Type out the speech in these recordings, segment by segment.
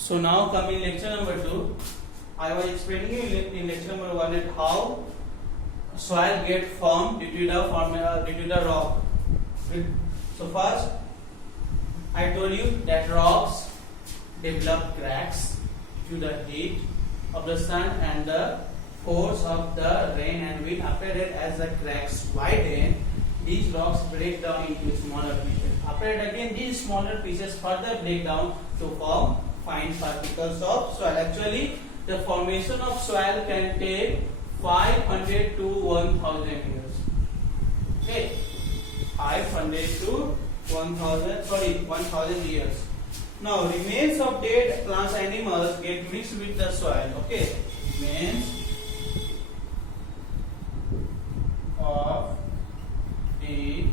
So now coming lecture number 2, I was explaining you in lecture number 1 that how soil get formed due to the rock. So first I told you that rocks develop cracks due to the heat of the sun and the force of the rain and wind. After that, as the cracks widen, these rocks break down into smaller pieces. After that, again these smaller pieces further break down to form fine particles of soil. Actually, the formation of soil can take 500 to 1000 years. Okay, 500 to 1000 years. Now, remains of dead plants, animals get mixed with the soil. Okay, remains of the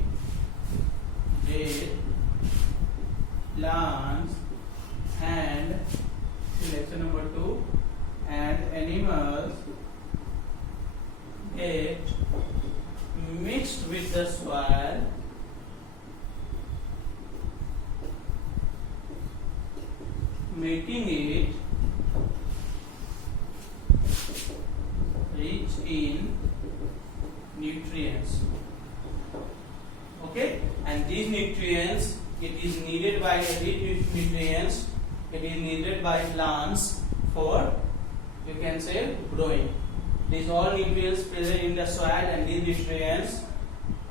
dead plants and selection number 2 and animals get mixed with the soil making it rich in nutrients. Okay, and these nutrients it is needed by plants for, you can say, growing. These all nutrients present in the soil, and these nutrients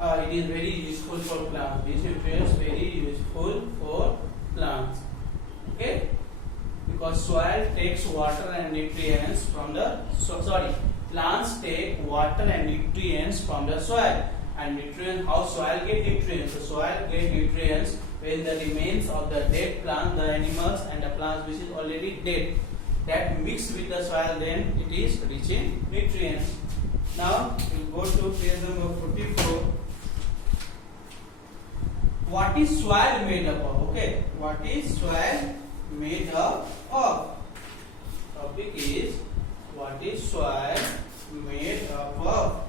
it is very useful for plants. These nutrients very useful for plants. Okay, because soil takes water and nutrients from the plants take water and nutrients from the soil. And nutrients, how soil get nutrients? So soil get nutrients when the remains of the dead plant, the animals and the plants which is already dead, that mix with the soil, then it is rich in nutrients. Now we'll go to page number 44. What is soil made up of? Okay, what is soil made up of? Topic is what is soil made up of?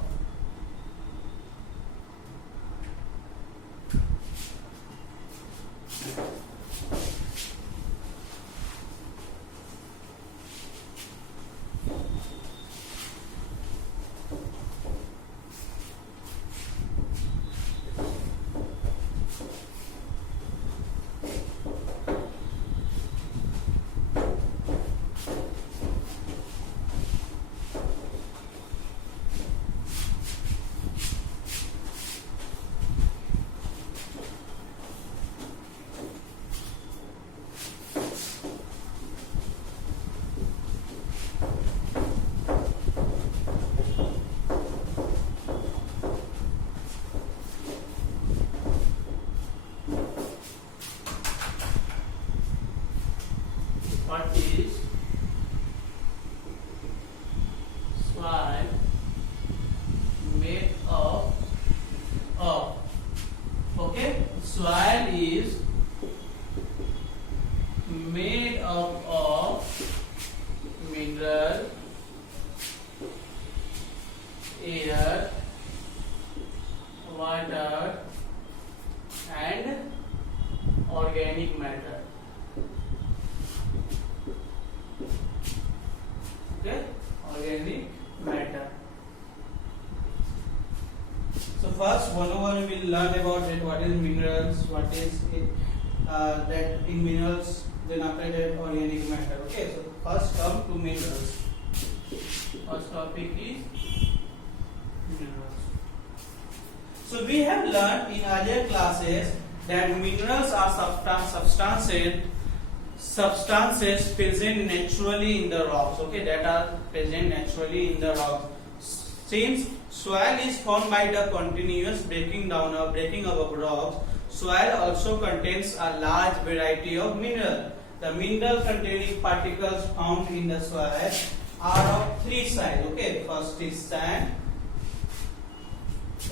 What is soil made of? Okay, soil is made up of mineral, air, water and organic matter. Okay, organic matter. So first 101 we will learn about it, what is minerals, what is it, that in minerals, then after that organic matter. Okay, so first come to minerals. First topic is minerals. So we have learned in earlier classes that minerals are substances present naturally in the rocks. Okay, that are present naturally in the rocks. Since soil is formed by the continuous breaking down or breaking up of rocks, soil also contains a large variety of minerals. The mineral containing particles found in the soil are of three sizes. Okay, first is sand.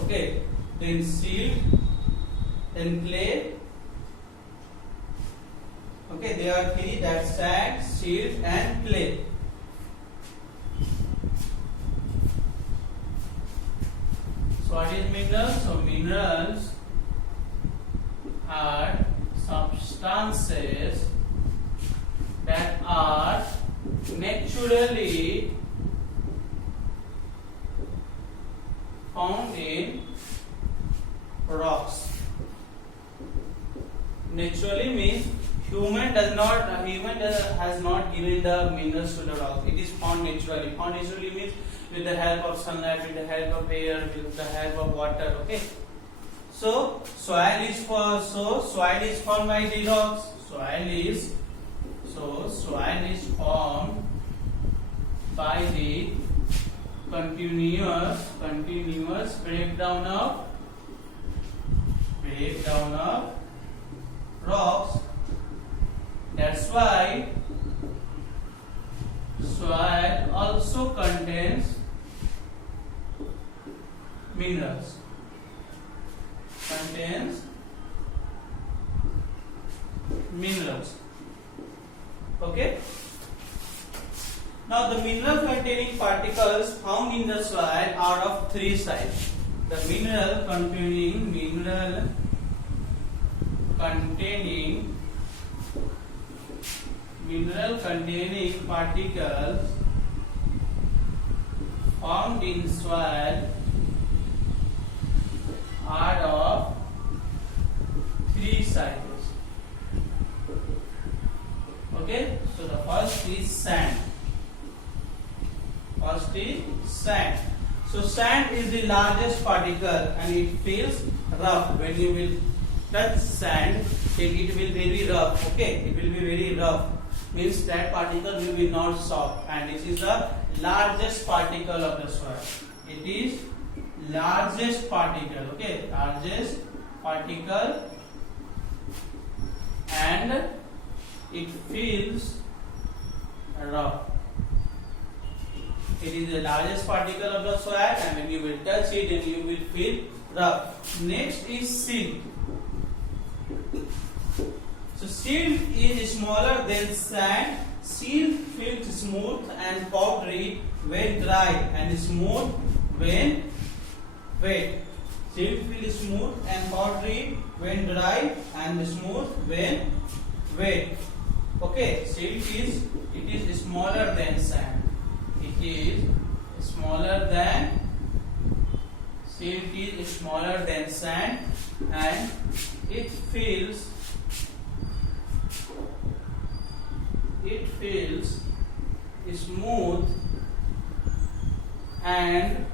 Okay, then silt, then clay. Okay, there are three, that sand, silt and clay. So what is minerals? So minerals are substances that are naturally found in rocks. Naturally means has not given the minerals to the rock. It is found naturally. Found naturally means with the help of sunlight, with the help of air, with the help of water. Okay. So soil is formed by the rocks. Soil is formed by the continuous breakdown of rocks. That's why soil also contains minerals. Okay. Now the mineral containing particles found in the soil are of three sizes. The mineral containing particles found in soil are of three sizes. Okay, so the first is sand. So sand is the largest particle and it feels rough. When you will touch sand, it will be very rough. Okay, it will be very rough. Means that particle will be not soft, and this is the largest particle of the soil. It is largest particle. Okay, largest particle, and it feels rough. It is the largest particle of the soil, and when you will touch it, then you will feel rough. Next is silt. So silt is smaller than sand. Silt feels smooth and powdery when dry, and smooth when wet. Silt feels smooth and powdery when dry, and smooth when wet. Okay, silt is smaller than sand. Silt is smaller than sand, and it feels smooth and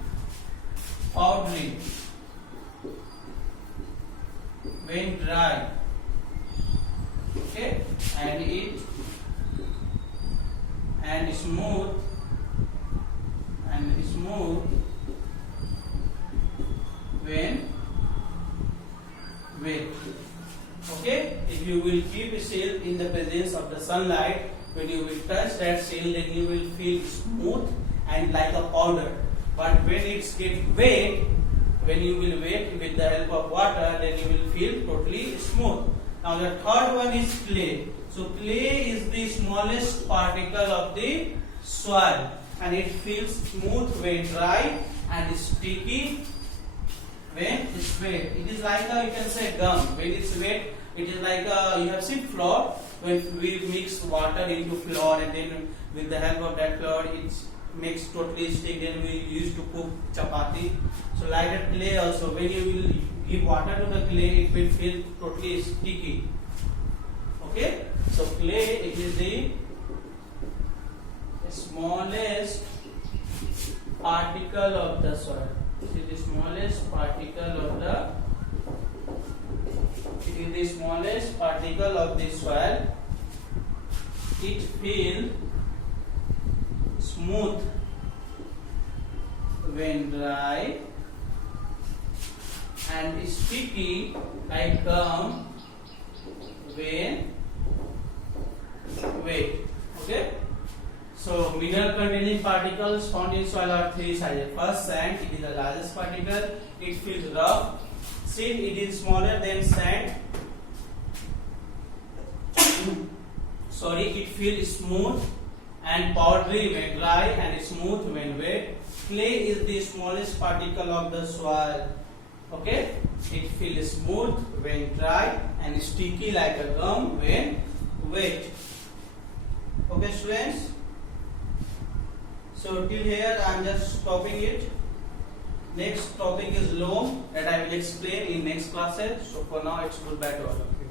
powdery when dry. Okay, and smooth when wet. Okay, if you will keep a silt in the presence of the sunlight, when you will touch that silt, then you will feel smooth and like a powder. But when it gets wet, when you will wet with the help of water, then you will feel totally smooth. Now the third one is clay. So clay is the smallest particle of the soil, and it feels smooth when dry and sticky when it's wet. It is like you can say gum. When it's wet, it is like you have seen flour. When we mix water into flour, and then with the help of that flour, it makes totally stick. Then we used to cook chapati. So like that clay also, when you will give water to the clay, it will feel totally sticky. Okay, so clay, it is the smallest particle of the soil. It is the smallest particle of the soil. It feels smooth when dry and sticky like gum when wet. Okay. So mineral containing particles found in soil are three sizes. First, sand. It is the largest particle. It feels rough. Silt, it is smaller than sand. It feels smooth and powdery when dry and smooth when wet. Clay is the smallest particle of the soil. Okay, it feels smooth when dry and sticky like a gum when wet. Okay, students. So till here I am just stopping it. Next topic is loam that I will explain in next classes. So for now it's goodbye to all of you.